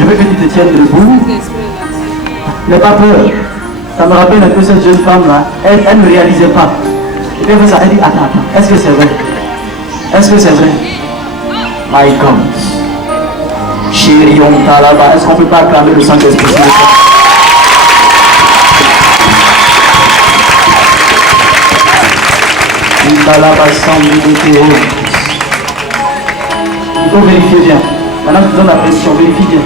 Je veux que tu te tiennes debout. N'aie pas peur. Ça me rappelle un peu cette jeune femme-là. Elle ne réalisait pas. Et puis elle fait ça, elle dit, attends, est-ce que c'est vrai? Est-ce que c'est vrai? My God. Chérie, on t'a là-bas. Est-ce qu'on ne peut pas acclamer le Saint-Esprit? Il faut vérifier bien. Maintenant, tu donnes la pression, vérifie bien.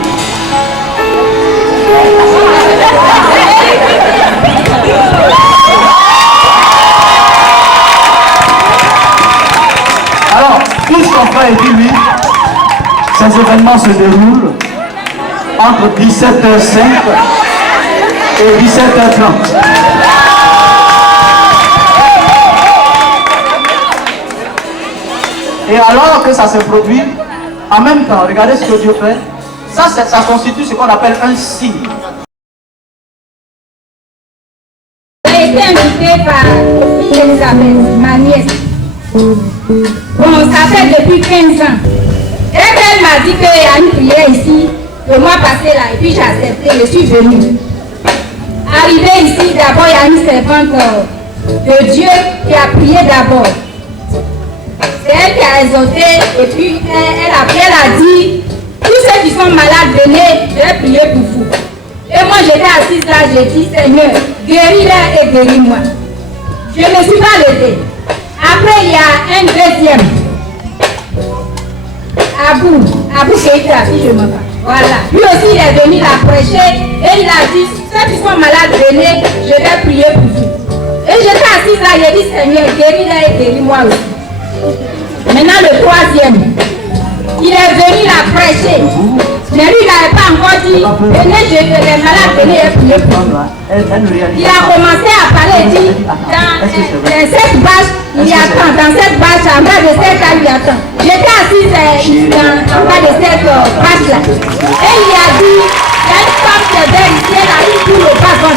Alors, tout ce qu'on fait, et puis lui, ces événements se déroulent entre 17h05 et 17h30. Et alors que ça se produit, en même temps, regardez ce que Dieu fait. Ça constitue ce qu'on appelle un signe. J'ai été invitée par Elisabeth, ma nièce. Bon, ça fait depuis 15 ans. Et elle m'a dit qu'il y a une prière ici, le mois passé là, et puis j'ai accepté, je suis venue. Arrivée ici, d'abord, il y a une servante de Dieu qui a prié d'abord. C'est elle qui a exhorté, et puis elle a dit, tous ceux qui sont malades, venez, je vais prier pour vous. Et moi j'étais assise là, j'ai dit, Seigneur, guéris-les et guéris-moi. Je ne me suis pas levée. Après, il y a un deuxième. Abou Keita, si je me parle. Voilà. Lui aussi, il est venu la prêcher, et il a dit, ceux qui sont malades, venez, je vais prier pour vous. Et j'étais assise là, j'ai dit, Seigneur, guéris-les et guéris-moi aussi. Maintenant le troisième, il est venu la prêcher, mais lui il n'avait pas encore dit, venez, les malades, venez et prier pour nous. Il a commencé à parler, il dit, dans cette bâche, il y a tant, dans cette bâche, en bas de cette bâche, il y a tant. J'étais assise en bas de cette bâche-là, et il a dit, il y a une femme qui est belle ici, elle a eu tout le wagon.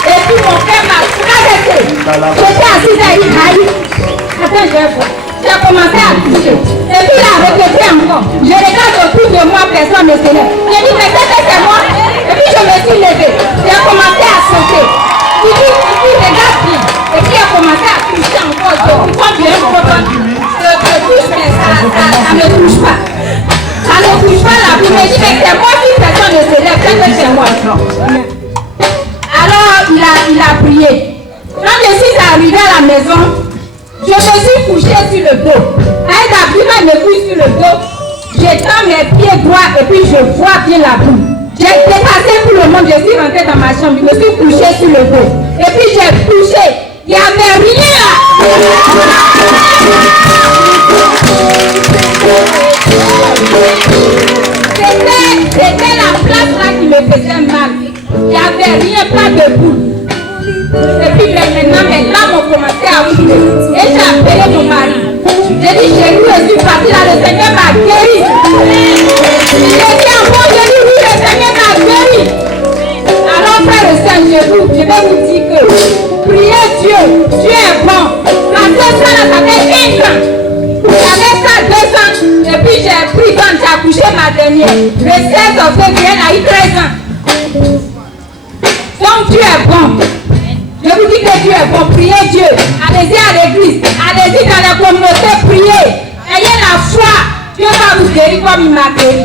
Et puis mon frère m'a traversé. J'étais assise à une haïe. Attends, je vais voir. J'ai commencé à toucher. Et puis il a répété encore. Je regarde autour de moi, personne ne se lève. J'ai dit, mais c'est moi. Et puis je me suis levée. J'ai commencé à sauter. Il dit, regarde bien. Et puis il a commencé à toucher encore. Je comprends bien, je touche, mais ça ne touche pas. Ça ne touche pas la vie. Mais il dit, mais c'est moi qui personne ne se lève. C'est que c'est moi. Alors il a prié. Quand je suis arrivée à la maison, je me suis couchée sur le dos. Avec la pluie, me couche sur le dos. J'étends mes pieds droits et puis je vois bien la boue. J'ai dépassé tout le monde, je suis rentrée dans ma chambre, je me suis couchée sur le dos. Et puis j'ai touché. Il n'y avait rien là. C'était la place là qui me faisait mal. Il n'y avait rien, pas de boue. Et puis maintenant, mes larmes ont commencé à couler. Et j'ai appelé mon mari. J'ai dit, chérie, je suis partie là, le Seigneur m'a guéri. J'ai dit encore, j'ai dit, oui, le Seigneur m'a guéri. Alors, frère et sœur, je vais vous dire que priez Dieu, Dieu est bon. Parce que ça, là, ça fait 15 ans. J'avais ça 2 ans. Et puis j'ai pris quand j'ai accouché ma dernière. Le 16 février, elle a eu 13 ans. Donc Dieu est bon. Je vous dis que Dieu est bon. Priez Dieu. Allez-y à l'église. Allez-y dans la communauté. Priez. Ayez la foi. Dieu va vous guérir comme il m'a guéri.